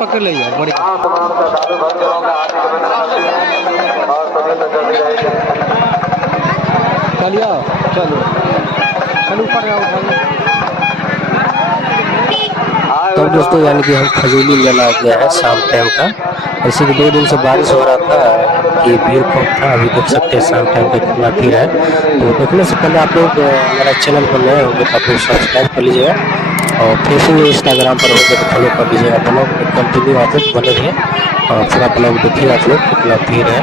पकड़ लिया बड़ी चलिए चलो चलो ऊपर जाओ। तो दोस्तों यानी कि हम खजूली मेला आ गया है शाम टाइम का। ऐसे कि 2 दिन से बारिश हो रहा था कि भीड़ खूब था। अभी देख सकते हैं शाम टाइम का कितना भीड़ है। तो देखने से पहले आप लोग मेरा चैनल पर नए होंगे तो आप लोग सब्सक्राइब कर लीजिएगा और फेसबुक इंस्टाग्राम पर होंगे तो फॉलो कर लीजिएगा। ब्लॉग में कंटिन्यू आप लोग बने रहिए और पूरा ब्लॉग देखिए आप लोग कितना भीड़ है।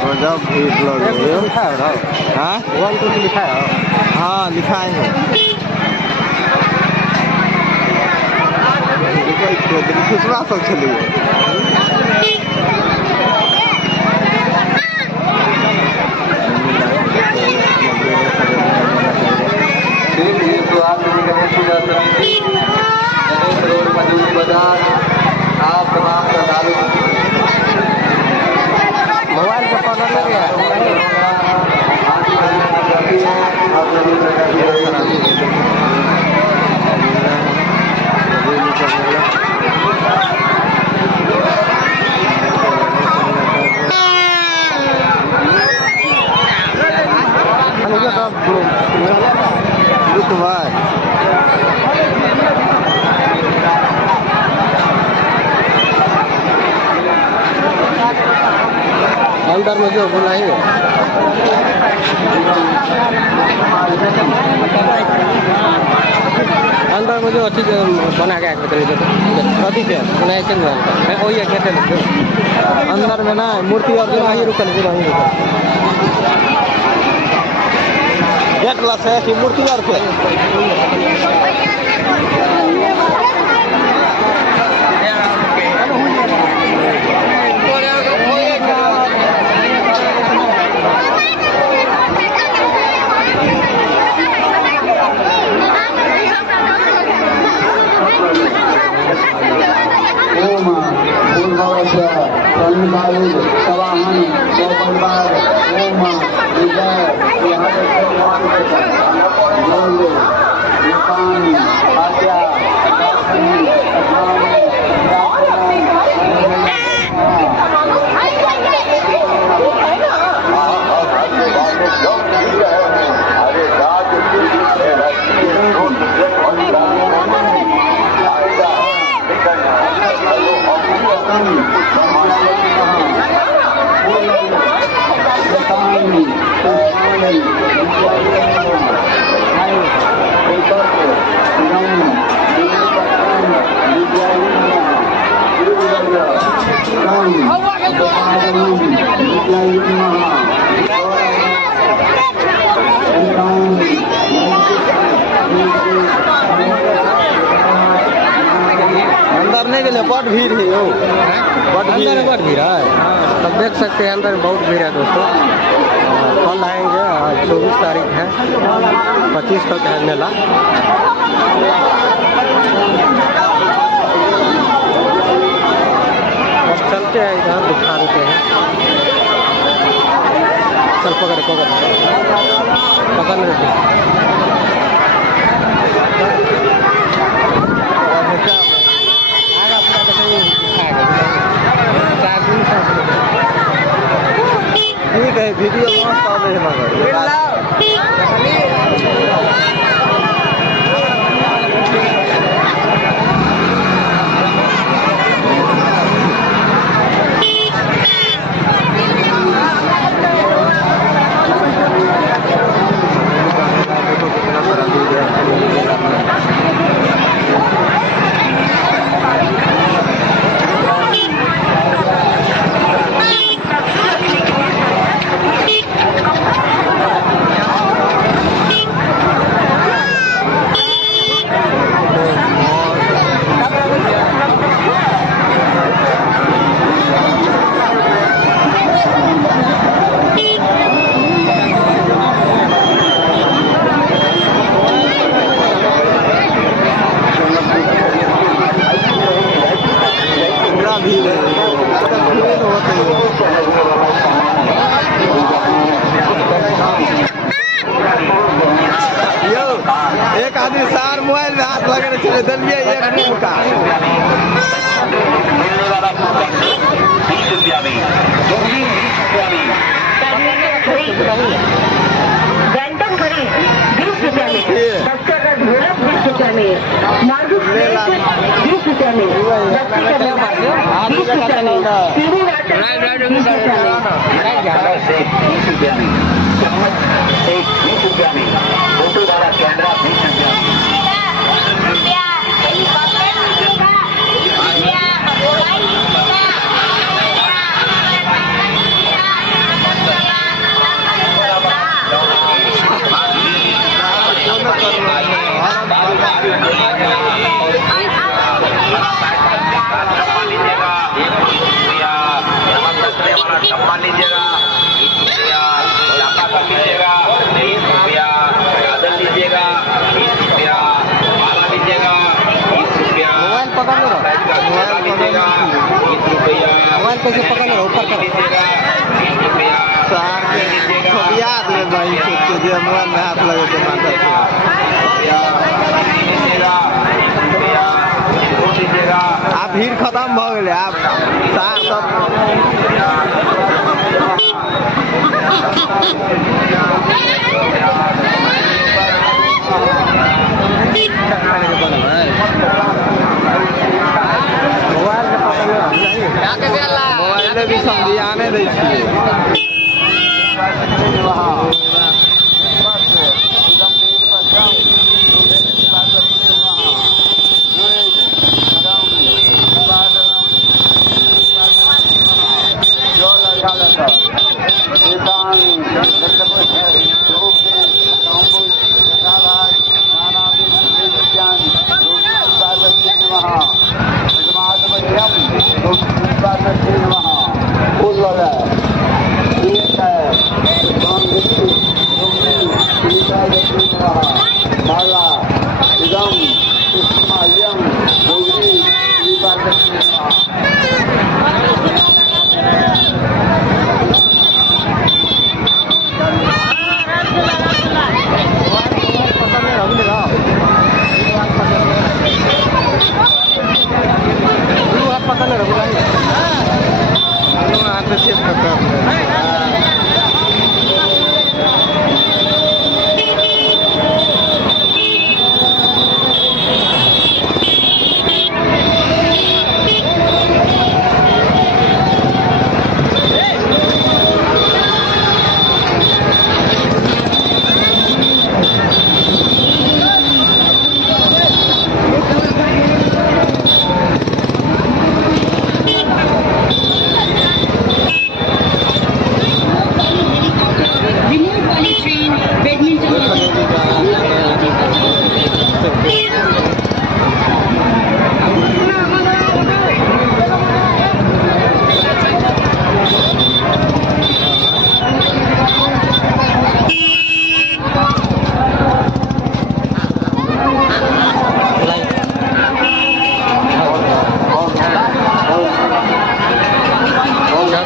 गजब भीड़ लग रही है। लिखा है ना? हाँ 1 2 लिखा है। हाँ लिखा है। खुशरा सब चलिए आप तमाम श्रद्धालु मोबाइल का पकड़ ले गया अंदर में जो बुलाएंगे अंदर में जो अच्छी बना के अभी से नहीं चल रहा वही है। अंदर में ना मूर्ति और जो वहीं रुकल वहीं रुकल गेट लग है कि मूर्ति और के अंदर नहीं गए बहुत भीड़ है वो अंदर में बहुत भीड़ है। तब देख सकते हैं अंदर बहुत भीड़ है दोस्तों। कल आएंगे 24 तारीख है 25 तक है मेला। अब चलते हैं इधर दिखा देते हैं। चल पकड़ पकड़ लेते ठीक है वीडियो नहीं उनका बैंटन घड़ी 20 रुपया में, बच्चा का ढोलक 20 रुपया में, मार्गुस 20 रुपया में, बच्चे का मोबाइल 20 रुपया में, टीवी वाटर 20 रुपया में, चम्मच 20 रुपया में, फोटो वाला कैमरा 20 रुपया में। सम्मान लीजिएगा 20 रुपया, चापा लीजिएगा 20 रुपया, चादर लीजिएगा 20 रुपया, माला लीजिएगा 20 रुपया, मोबाइल पकड़ लो, मोबाइल लीजिएगा 20 रुपया, मोबाइल कैसे पकड़ लो, ऊपर कर लीजिएगा 20 रुपया, सार के याद ले भाई सोच के मोबाइल में हाथ लगे तो माता आप भीड़ खत्म भ गए आप सार सब मोबाइल भी समझी आने दी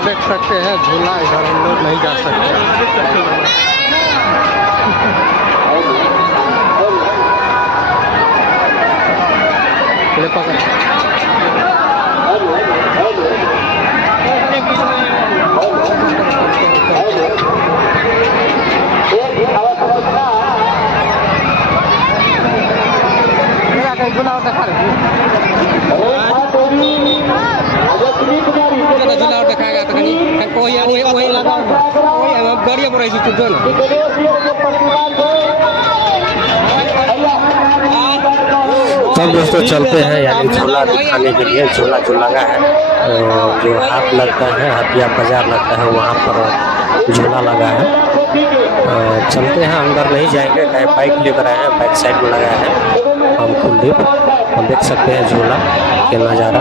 देख सकते हैं झूला इधर हम लोग नहीं जा सकते। ले पकड़ झूला देखाएगा तो कहीं वही लगा गाड़िया पर ऐसी चुप ना तब दोस्तों चलते हैं यानी झूला दिखाने के लिए। झूला जो लगा है जो हाथ लगता है हटिया बाजार लगता है वहाँ पर झूला लगा है। चलते हैं अंदर नहीं जाएंगे कहीं बाइक लेकर आए हैं बैक साइड में लगाया है हम कुलदीप। हम देख सकते हैं झूला के नज़ारा।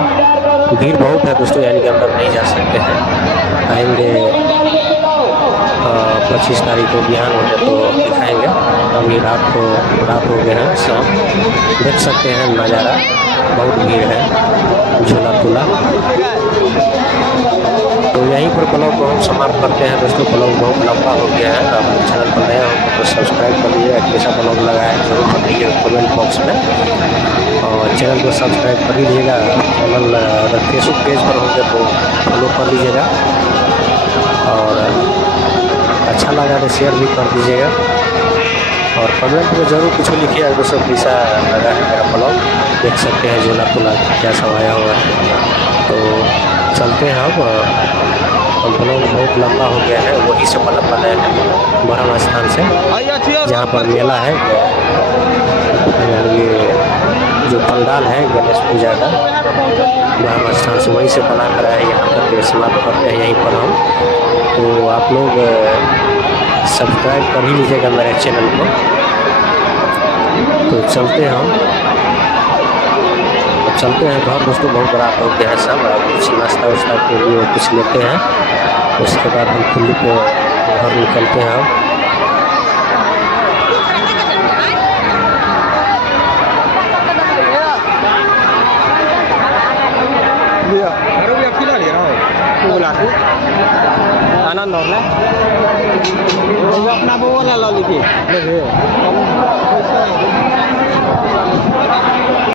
भीड़ बहुत है दोस्तों यानी कि अंदर नहीं जा सकते हैं। आएंगे 25 तारीख को बिहान होने तो दिखाएंगे। अभी रात हो गए हैं शाम। देख सकते हैं नज़ारा बहुत भीड़ है झूला तुला। तो यहीं पर ब्लॉग को हम समाप्त करते हैं दोस्तों। ब्लॉग बहुत लंबा हो गया है। आप चैनल पर नए हो तो सब्सक्राइब कर लीजिए। कैसा ब्लॉग लगा है जरूर बताइए कमेंट बॉक्स में, और चैनल को सब्सक्राइब कर लीजिएगा। चैनल अगर फेसबुक पेज पर होंगे तो फॉलो कर लीजिएगा, और अच्छा लगा तो शेयर भी कर दीजिएगा, और कमेंट में ज़रूर कुछ लिखिए दोस्तों कैसा लगा है मेरा ब्लॉग। देख सकते हैं झूला तुला क्या सब आया हुआ है। तो चलते हैं अब ब्लॉग बहुत लंबा हो गया है। वही से मतलब बनाए हैं ब्रह्म स्थान से, जहाँ पर मेला है। ये जो पंडाल है गणेश पूजा का ब्रह्म स्थान से वहीं से बना कर आए, यहाँ तक समाप्त करते हैं यहीं पर हम। तो आप लोग सब्सक्राइब कर ही लीजिएगा मेरे चैनल को। तो चलते हैं घर दोस्तों। बहुत रात हो गया है सब। कुछ नाश्ता वास्ता के लिए कुछ लेते हैं, उसके बाद हम खुली पे घर निकलते हैं। आनंद और अपना वो वाला ला लीजिए।